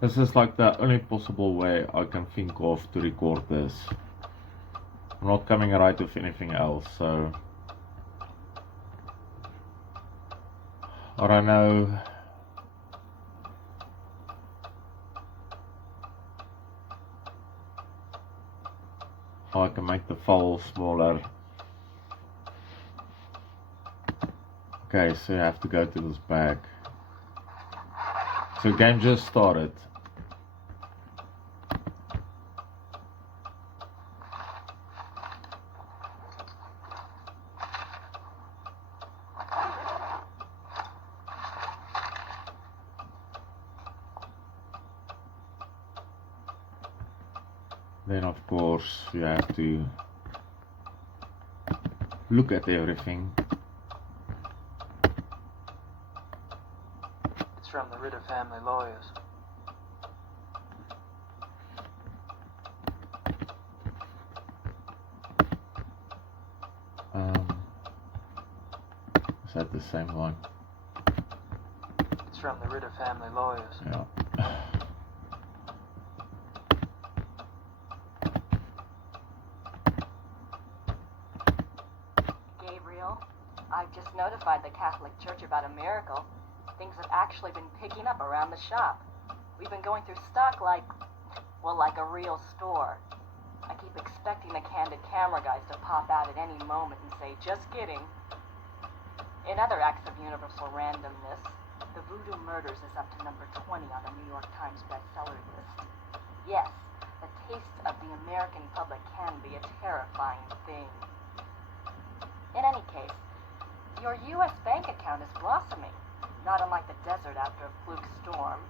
This is like the only possible way I can think of to record this. I'm not coming right with anything else, so I don't know. How I can make the file smaller. Okay, so you have to go to this back. So game just started. Then of course you have to look at everything. It's from the Ritter family lawyers. Is that the same one? It's from the Ritter family lawyers. Yeah. Gabriel, I've just notified the Catholic Church about a miracle. Things have actually been picking up around the shop. We've been going through stock like a real store. I keep expecting the candid camera guys to pop out at any moment and say, just kidding. In other acts of universal randomness, the Voodoo Murders is up to number 20 on the New York Times bestseller list. Yes, the taste of the American public can be a terrifying thing. In any case, your U.S. bank account is blossoming, not unlike the desert after a fluke storm.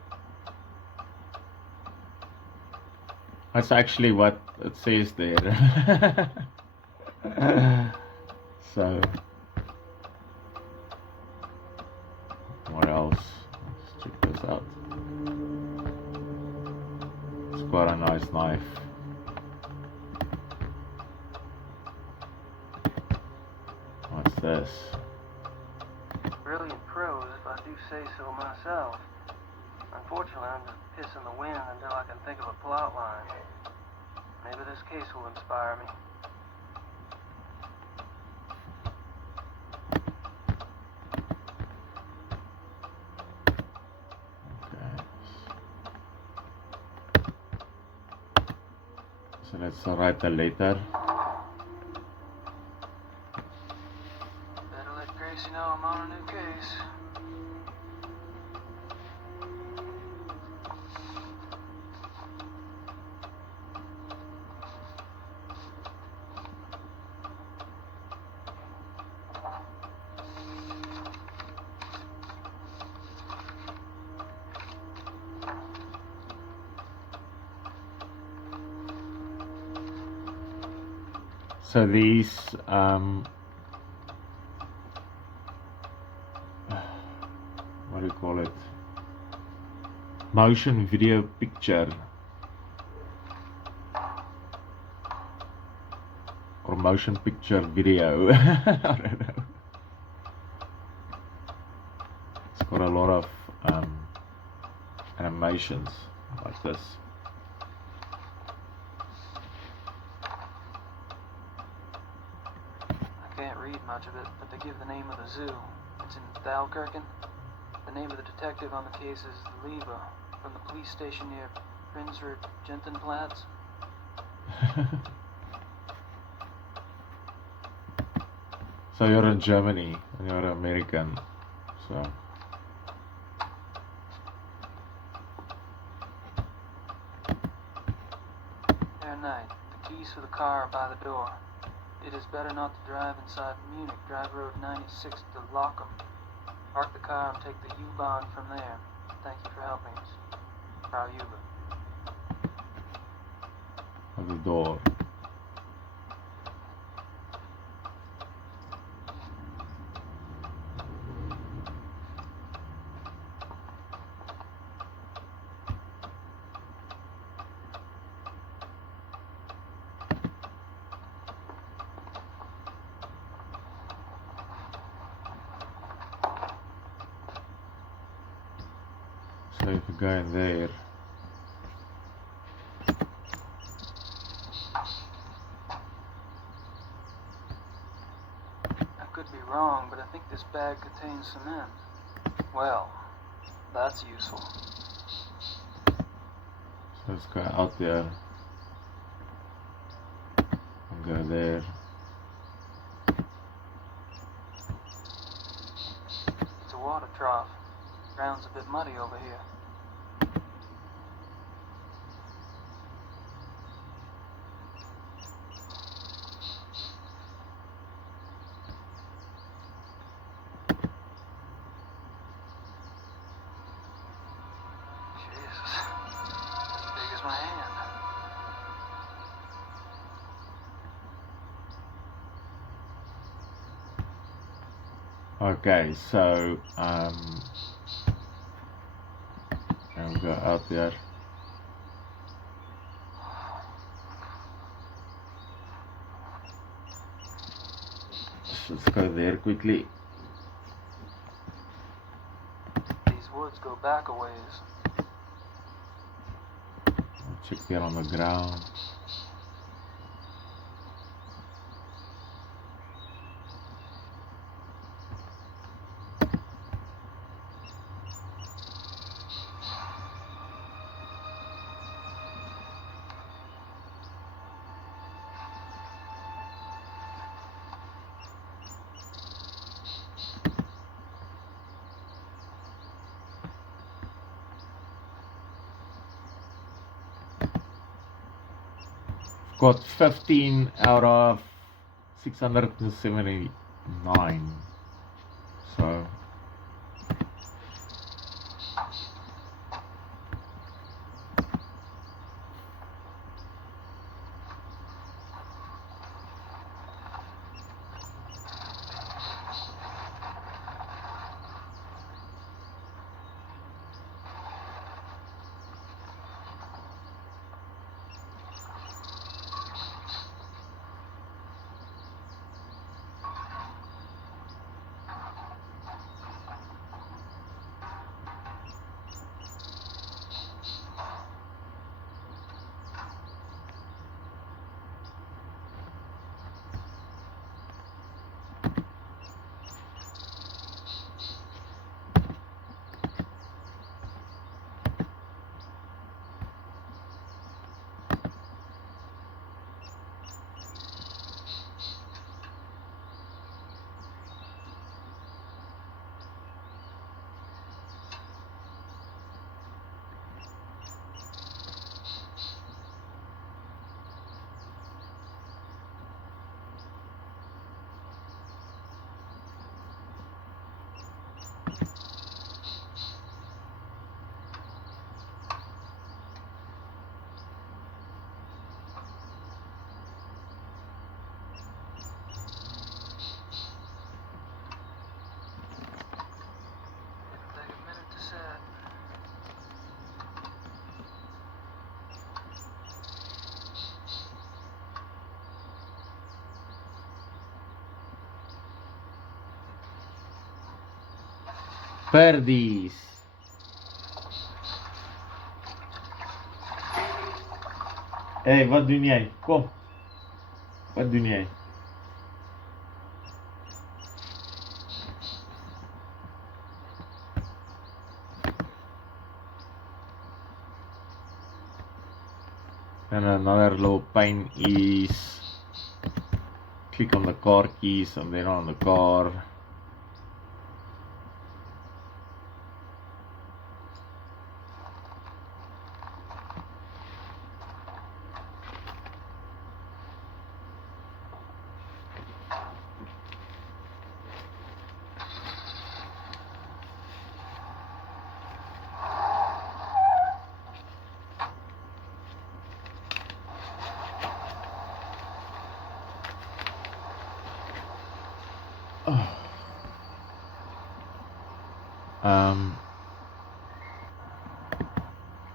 That's actually what it says there. So, what else? Let's check this out. It's quite a nice knife. What's this? Brilliant prose, if I do say so myself. Unfortunately, I'm just pissing the wind until I can think of a plot line. Maybe this case will inspire me. Okay. So let's write the letter. Better let Gracie know I'm on a new case. So these, what do you call it? Motion video picture. Or motion picture video. I don't know. It's got a lot of animations like this. I can't read much of it, but they give the name of the zoo. It's in Thalkirken. The name of the detective on the case is Leva, from the police station near Prinzred Gentenplatz. So you're in Germany and you're American, so Herr Knight, the keys for the car are by the door. It is better not to drive inside Munich. Drive Road 96 to Lockham. Park the car and take the U-Bahn from there. Thank you for helping us. Frau Huber. at the door. So if you go in there, bag contains cement. Well, that's useful. So let's go out there and go there. It's a water trough. Ground's a bit muddy over here. Jesus. As big as my hand. Okay, so and go out there. So let's go there quickly. These woods go back a ways. Check there on the ground. Got 15 out of 679. So It'll take a minute to set. Perdies. Hey, wat doen jy? Kom. Wat doen jy? And another little pain is click on the car keys and then on the car.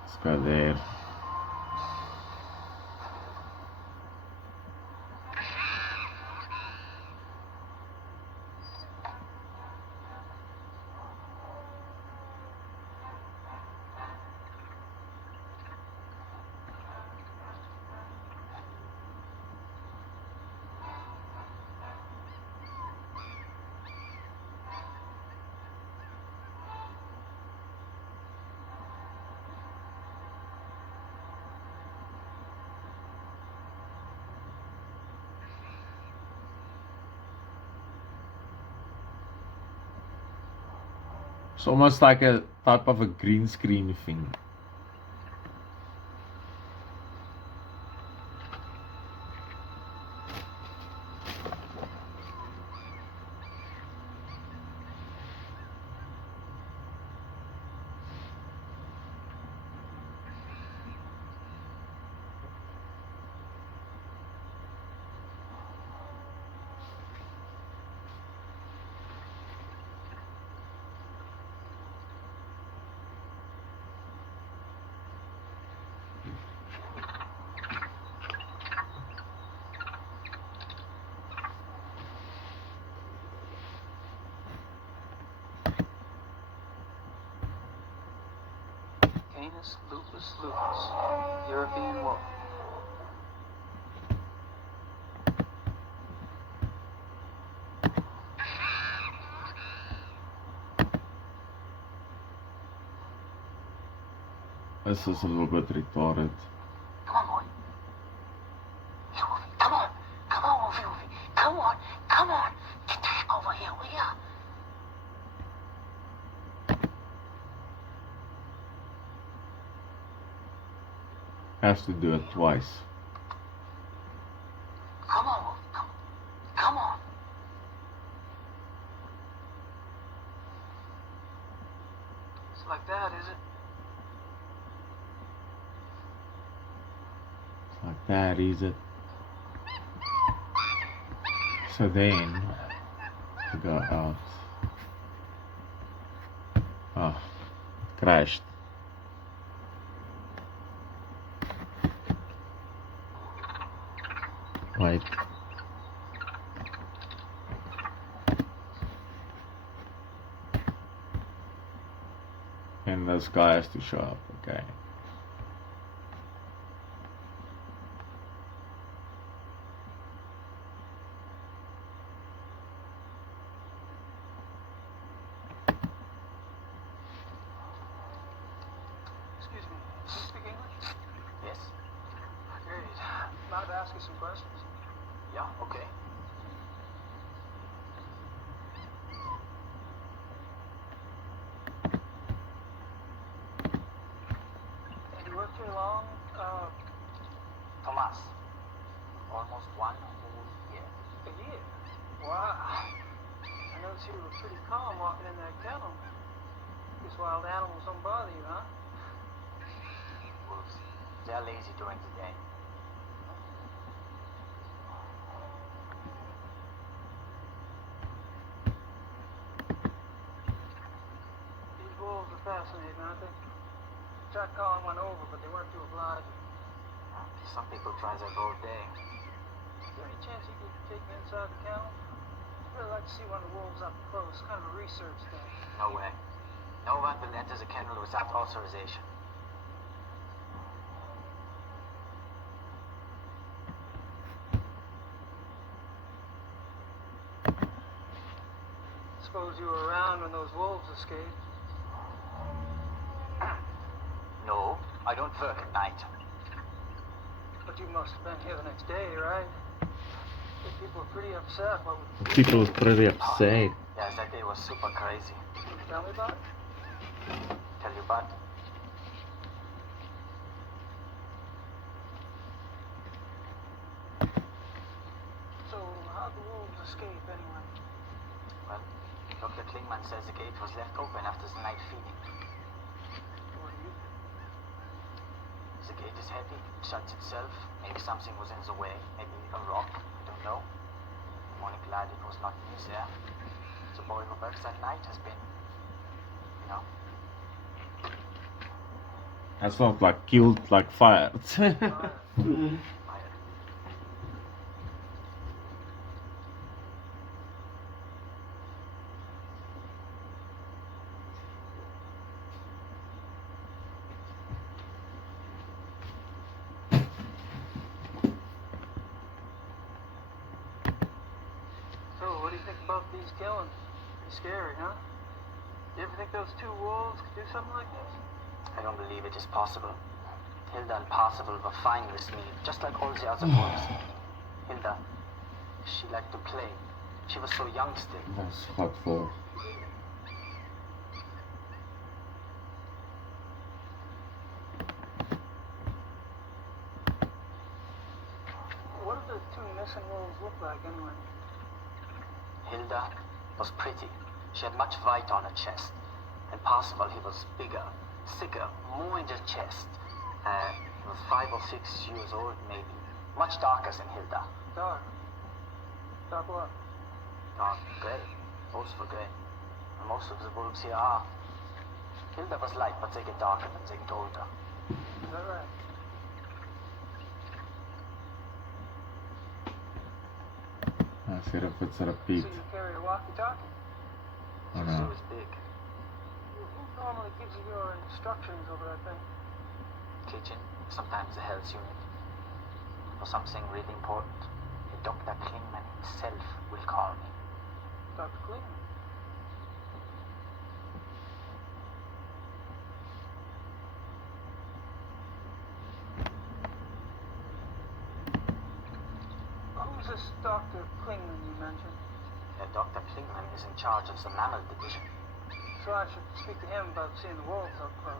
Let's go there. It's almost like a type of a green screen thing. Canis lupus lupus, European wolf. This is a little bit retarded. Come on, boy. Wolfie, come on. Come on, Wolfie, Wolfie. Come on. Come on. Get the heck over here, will ya? Has to do it twice. Come on, Wolfie. Come on. Come on. It's like that, is it? It's like that, is it? So then, to go out. Oh, crashed. Wait. And this guy has to show up, okay. Excuse me, do you speak English? Yes? Great. I'm about to ask you some questions. Yeah, okay. Have you worked here long? Thomas. Almost 1 whole year. A year. Wow. I noticed you were pretty calm walking in that kennel. Guess wild animals don't bother you, huh? Wolves. They're lazy during the day. These wolves are fascinating, aren't they? Tried calling one over, but they weren't too obliging. Some people try their all day. Is there any chance you could take me inside the kennel? I'd really like to see one of the wolves up close, kind of a research thing. No way. No one will enter the kennel without authorization. Suppose you were around when those wolves escaped. No, I don't work at night. But you must have been here the next day, right? The people were pretty upset. What would People are pretty upset. Yes, that day was super crazy. tell me about it? Tell you what? So, how'd the wolves escape anyway? Well, Dr. Klingman says the gate was left open after the night feeding. What do you think? The gate is heavy, it shuts itself. Maybe something was in the way, maybe a rock, I don't know. I'm only glad it was not me there. The boy who works that night has been, you know. That's not like killed, like fired. Fire. Fired. So, what do you think about these killings? Pretty scary, huh? You ever think those two wolves could do something like this? I don't believe it is possible. Hilda and Parzival were fine with me, just like all the other wolves. Hilda, she liked to play. She was so young still. That's hot for. missing wolves look like, anyway? Hilda was pretty. She had much white on her chest. And possible he was bigger, thicker, more in the chest. He was 5 or 6 years old, maybe. Much darker than Hilda. Dark. Dark what? Dark gray. Most were gray. And most of the wolves here are. Hilda was light, but they get darker when they get older. Is that right? I said if it's a repeat. So you carry a walkie-talkie? Oh The no. zoo is big. Who normally gives you your instructions over that thing? Kitchen, sometimes the health unit. For something really important, Dr. Klingman himself will call me. Dr. Cleveland. Who's this Dr. Klingman you mentioned? Dr. Klingman is in charge of the mammal division. So I should speak to him about seeing the wolves up close.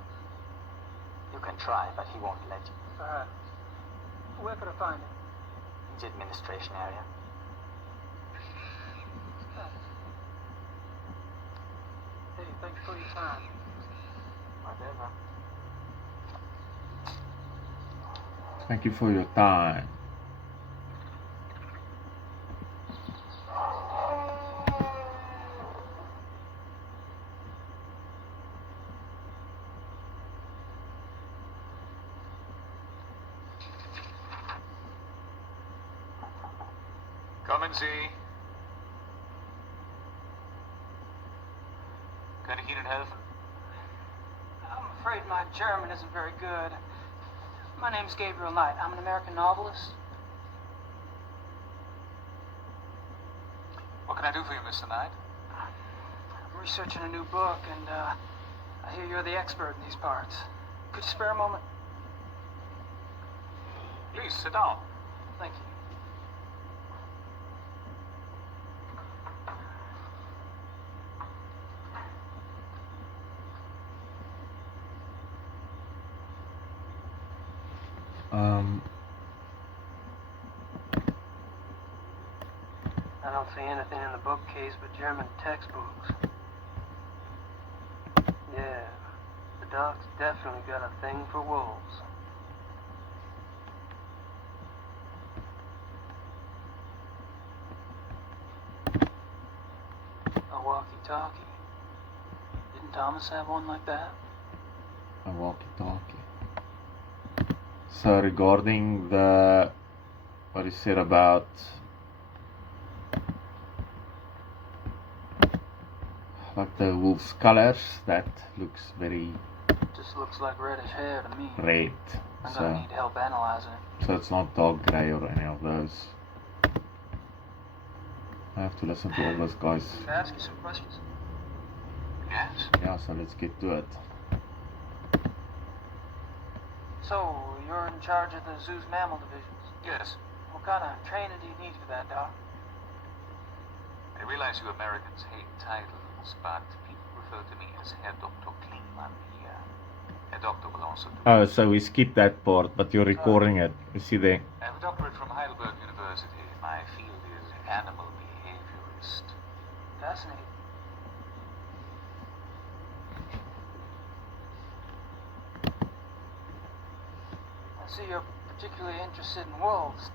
You can try, but he won't let you. Perhaps. Where could I find him? In the administration area. Thanks. Hey, thanks for your time. Whatever. Thank you for your time. Come and see. Can I help? I'm afraid my German isn't very good. My name's Gabriel Knight. I'm an American novelist. What can I do for you, Mr. Knight? I'm researching a new book, and I hear you're the expert in these parts. Could you spare a moment? Please, sit down. Thank you. I don't see anything in the bookcase but German textbooks. Yeah, the doc's definitely got a thing for wolves. A walkie-talkie. Didn't Thomas have one like that? A walkie-talkie. So regarding the what you said about like the wolf's colors, that looks very Just looks like reddish hair to me. red. I'm So gonna need help analyzing it. so it's not dark grey or any of those. I have to listen to all those guys. Can I ask you some questions? Yes. Yeah, so let's get to it. So, you're in charge of the zoo's mammal divisions. Yes. What kind of training do you need for that, Doc? I realize you Americans hate titles, but people refer to me as Herr Dr. Klingman here. Herr Doctor will also do. Oh, so we skipped that part, but you're recording it. You see there? I have a doctorate from Heidelberg University. My field is animal behaviorist. Fascinating. I see you're particularly interested in wolves.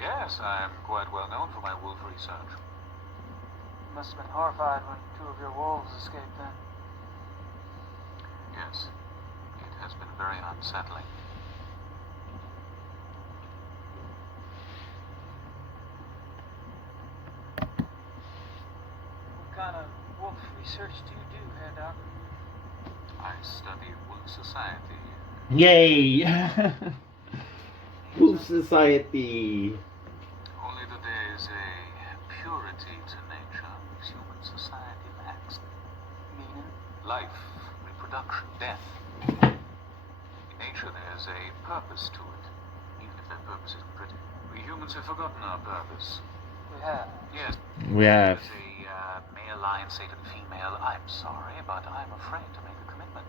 Yes, I am quite well known for my wolf research. You must have been horrified when 2 of your wolves escaped then. Yes, it has been very unsettling. What kind of wolf research do you do, Herr Doc? I study wolf society. Yay! Wolf Society. Only that there is a purity to nature which human society lacks. Meaning? Life, reproduction, death. In nature there's a purpose to it, even if that purpose isn't pretty. We humans have forgotten our purpose. We have. Yes, We have. there's a male lion say to the female, I'm sorry, but I'm afraid to make a commitment.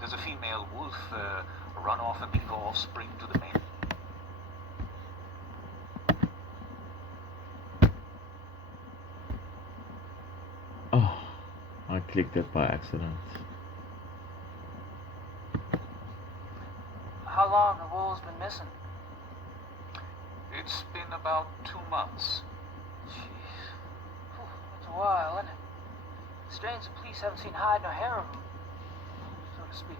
Does a female wolf run off and leave her offspring to the male? clicked it by accident. How long have wolves been missing? It's been about 2 months. Jeez. Whew, that's a while, isn't it? Strange the police haven't seen hide nor hair of them, so to speak.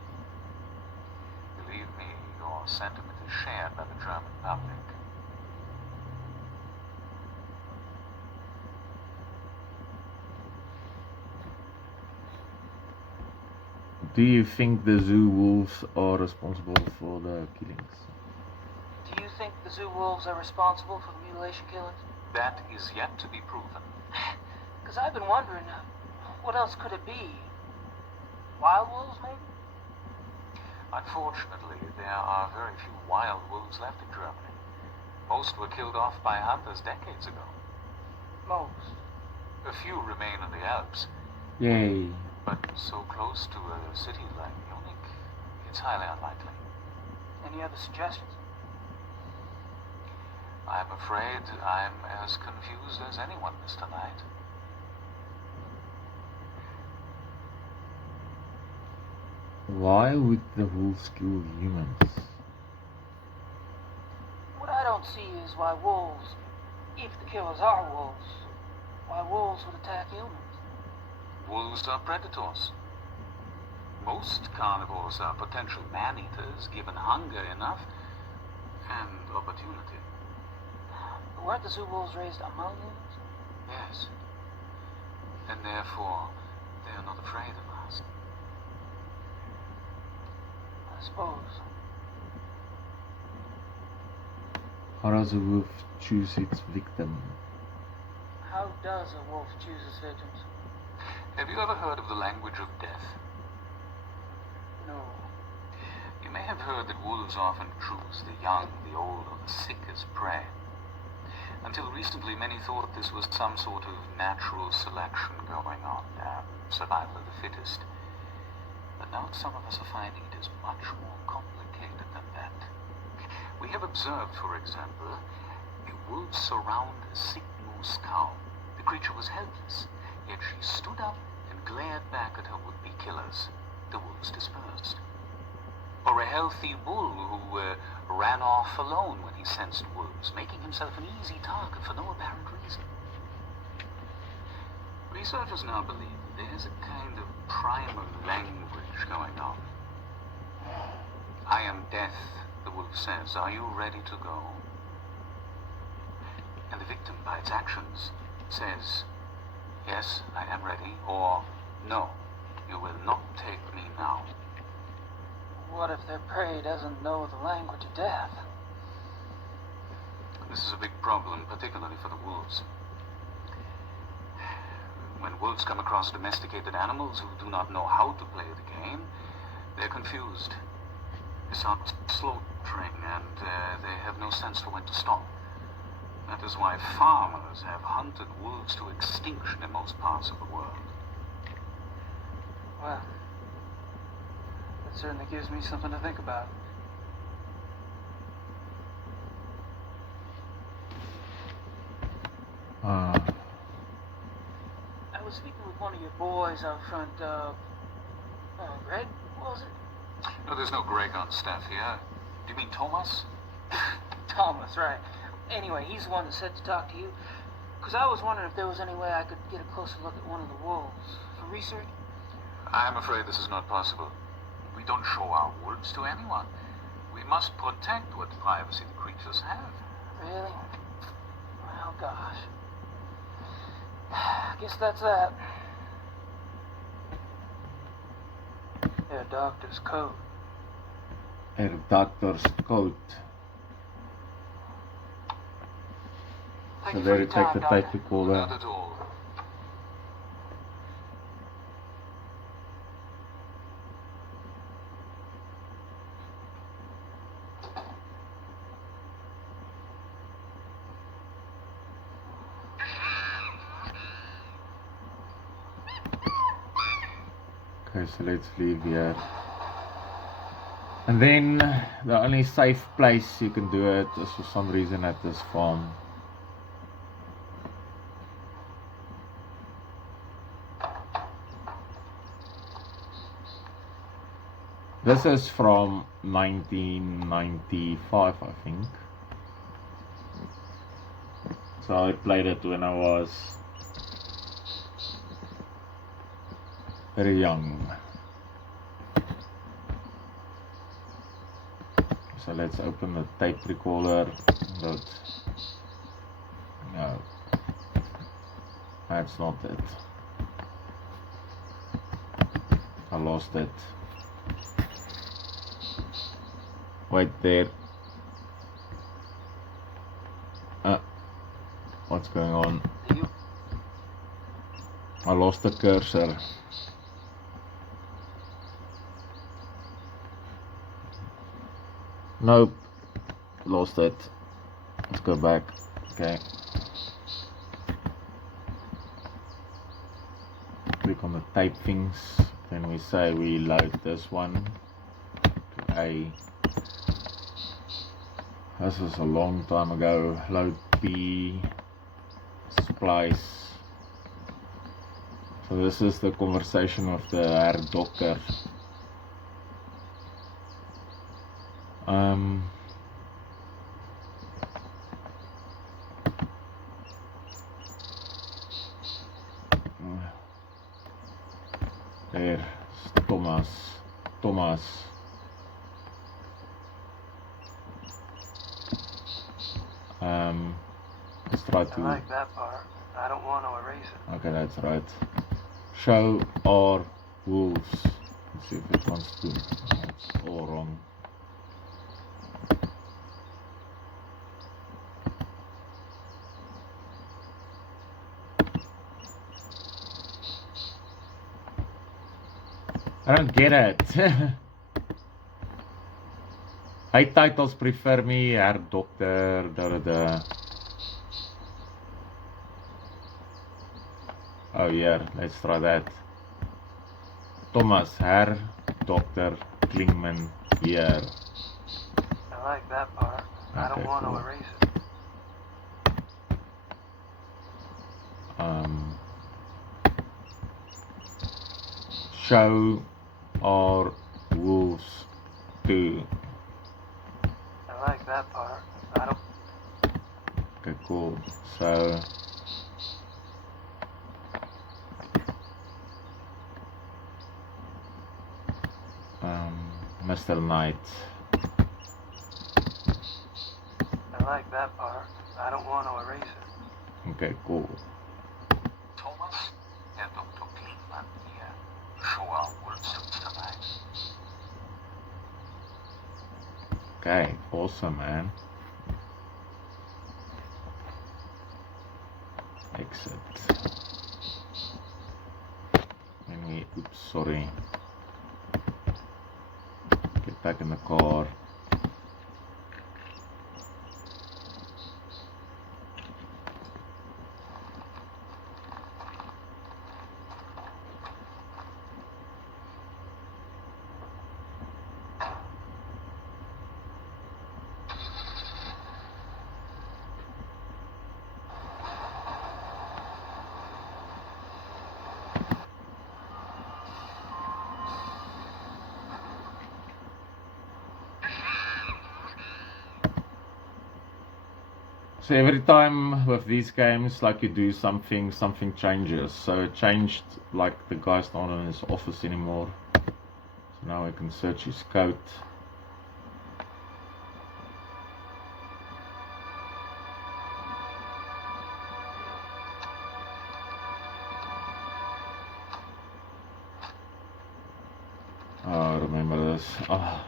Believe me, your sentiment is shared by the German public. Do you think the zoo wolves are responsible for the killings? Do you think the zoo wolves are responsible for the mutilation killings? That is yet to be proven. Because I've been wondering, what else could it be? Wild wolves, maybe? Unfortunately, there are very few wild wolves left in Germany. Most were killed off by hunters decades ago. Most. A few remain in the Alps, Yay. but so close to a city like Munich, it's highly unlikely. Any other suggestions? I'm afraid I'm as confused as anyone, Mr. Knight. Why would the wolves kill humans? What I don't see is why wolves, if the killers are wolves, why wolves would attack humans. Wolves are predators. Most carnivores are potential man-eaters given hunger enough and opportunity. But weren't the zoo wolves raised among humans? Yes. And therefore, they are not afraid of us. I suppose. How does a wolf choose its victim? How does a wolf choose its victims? Have you ever heard of the language of death? No. You may have heard that wolves often choose the young, the old, or the sick as prey. Until recently, many thought this was some sort of natural selection going on, survival of the fittest. But now some of us are finding it is much more complicated than that. We have observed, for example, a wolf surround a sick moose cow. The creature was helpless, yet she stood up and glared back at her would-be killers. The wolves dispersed. Or a healthy bull who ran off alone when he sensed wolves, making himself an easy target for no apparent reason. Researchers now believe there's a kind of primal language going on. I am death, the wolf says. Are you ready to go? And the victim, by its actions, says, yes, I am ready, or no, you will not take me now. What if their prey doesn't know the language of death? This is a big problem, particularly for the wolves. When wolves come across domesticated animals who do not know how to play the game, they're confused. They start slaughtering, and they have no sense for when to stop. That is why farmers have hunted wolves to extinction in most parts of the world. Well, that certainly gives me something to think about. I was speaking with one of your boys out front, Greg, what was it? No, there's no Greg on staff here. Do you mean Thomas? Thomas, right. Anyway, he's the one that said to talk to you. Because I was wondering if there was any way I could get a closer look at one of the wolves for research. I'm afraid this is not possible. We don't show our wolves to anyone. We must protect what privacy the creatures have. Really? Well, gosh. Guess that's that. Yeah, doctor's coat. Doctor's coat. Thank So you they for your take time, the Doctor. tape to call Not her. at all. Okay, so let's leave here. And then the only safe place you can do it is for some reason at this farm. This is from 1995, I think. So I played it when I was very young. So let's open the tape recorder. But no, that's not it. I lost it. Wait there. What's going on? I lost the cursor. Nope. Lost it. Let's go back. Okay. Click on the tape things. Then we say we load this one to A. This is a long time ago. Load B. Splice. So this is the conversation of the Herr Dokter. There's Thomas. Let's try to. I like that part. I don't want to erase it. Okay, that's right. Show our wolves. Let's see if it wants to. Oh, it's all wrong. I don't get it. Hy titles prefer me, Herr Dokter, da. Oh yeah, let's try that. Thomas, Herr Dokter Klingman here. I like that part. I don't want to erase it. Show our wolves too. I like that part. I don't. Okay, cool. So Mr. Knight. I like that part. I don't want to erase it. Okay, cool. Thomas, Herr Dr. Klingmann hier. Show our wolves to Mr. Knight. Okay, awesome, man. Exit. Oops, sorry. Get back in the car. So every time with these games, like you do something changes. So it changed, like the guy's not in his office anymore. So now I can search his coat. Oh, I remember this. Oh.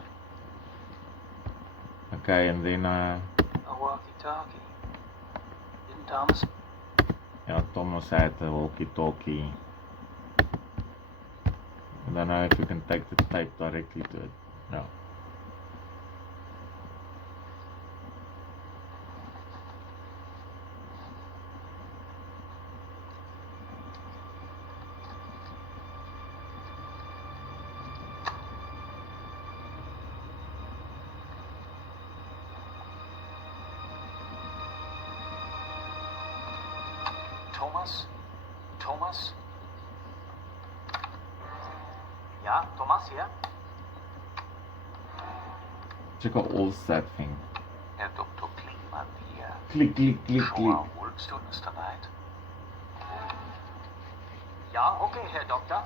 Okay, and then A walkie-talkie. Didn't Thomas? yeah, Thomas had the walkie-talkie. I don't know if you can take the tape directly to it. No. Ja, Thomas hier. Check out all that thing. Herr Dr. Klingmann hier. Click, click, click, Show click. our wolves to Mr. Knight. Ja, okay, Herr Doktor.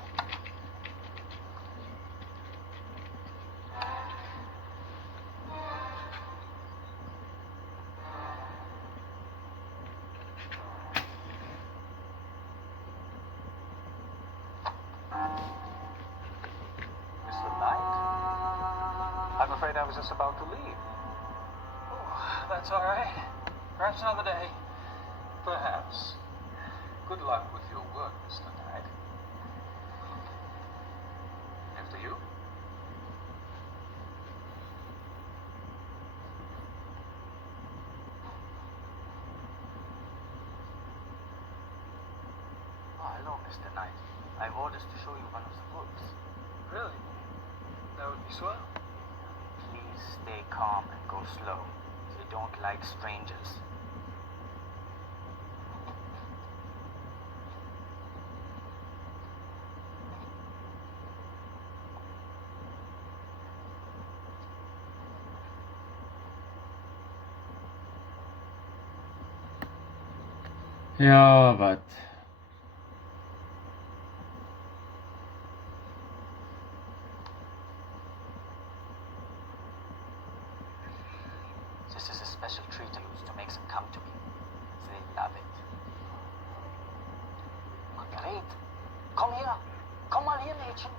Mr. Knight? I'm afraid I was just about to leave. Oh, that's all right. Perhaps another day. Perhaps. Good luck with your work, Mr. Knight. After you. Oh, hello, Mr. Knight. I have orders to show you one of the wolves. Really? That would be swell. Please stay calm and go slow. They don't like strangers. Ja, wat? This is a special treat I use to make them come to me. They love it. Marguerite, komm her. Komm mal her, Mädchen.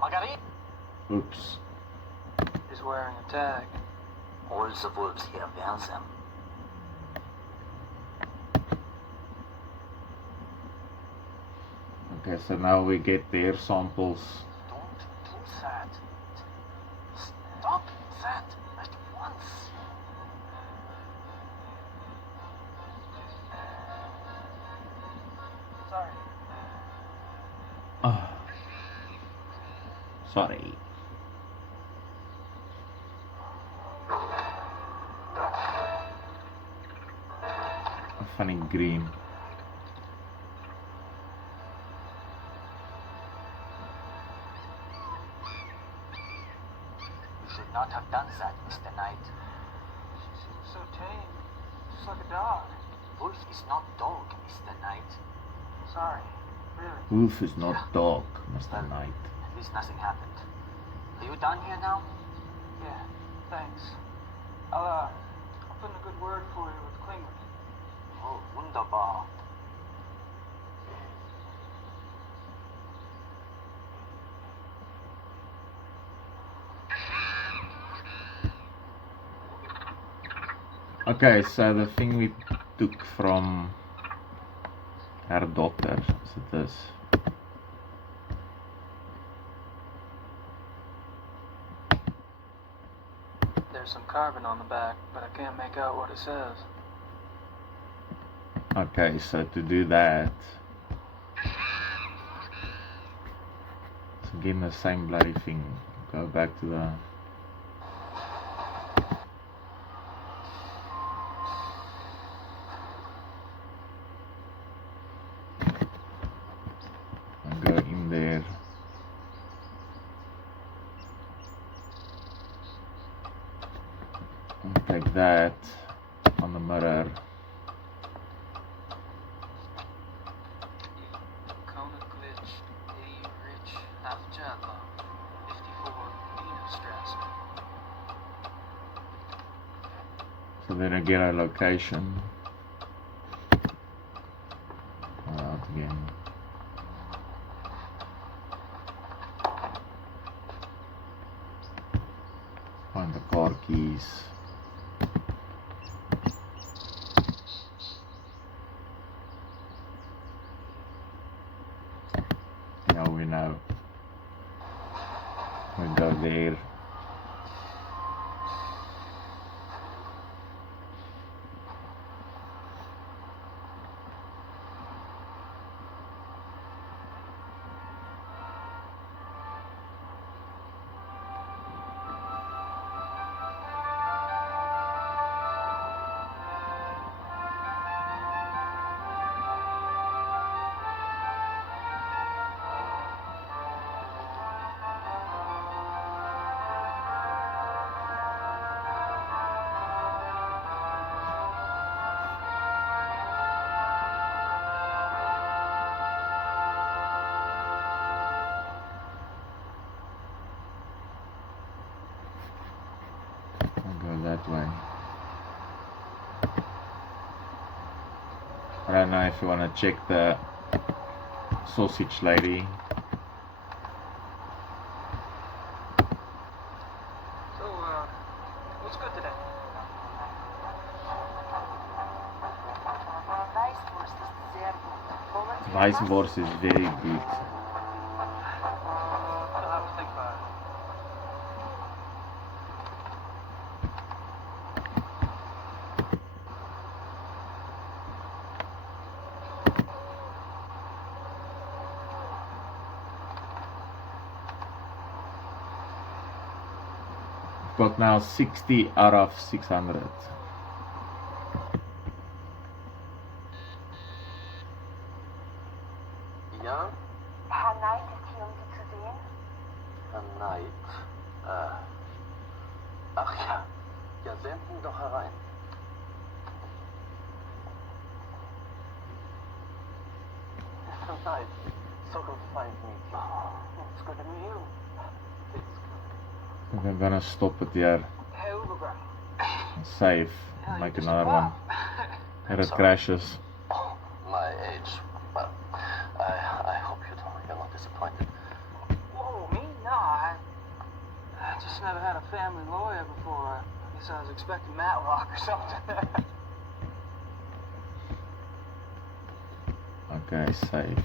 Marguerite. Oops. He's wearing a tag. All the wolves here wear them. Okay, so now we get their samples. Don't do that. Stop that at once. Sorry. Ah. Sorry. Funny green. You should not have done that, Mr. Knight. She seems so tame. Just like a dog. Wolf is not dog, Mr. Knight. Sorry. Really. Wolf is not dog, Mr. Knight. At least nothing happened. Are you done here now? Yeah. Thanks. I'll put in a good word for you with Klingman. Oh, wunderbar. Okay, so the thing we took from Herr Dokter, is it this? There's some carbon on the back, but I can't make out what it says. Okay, so to do that, it's again the same bloody thing. Go back to the... and go in there. And take that on the mirror. Kona Glitch, A. Rich, Afjadla, 54, Wienerstrasse. So then I get a location. Out again. Find the car keys. Now we know. We go there. I don't know if you want to check the sausage lady. So, what's good today? Weisswurst is very good. I'll have to think about it. Got now 60 out of 600. Ja, Herr Knight ist hier, um Sie zu sehen. Herr Knight. Ach ja. Ja, senden Sie doch herein. Mr. Knight, so good to find me. Oh, it's good to meet you. It's good. I'm gonna stop it here. Hey, Uber bro. Save. Yeah, Make you're just another a one. pop. Here it Sorry. crashes. Oh, my age. Well, I hope you're not disappointed. Whoa, me? No, I just never had a family lawyer before. I guess I was expecting Matlock or something. Okay, save.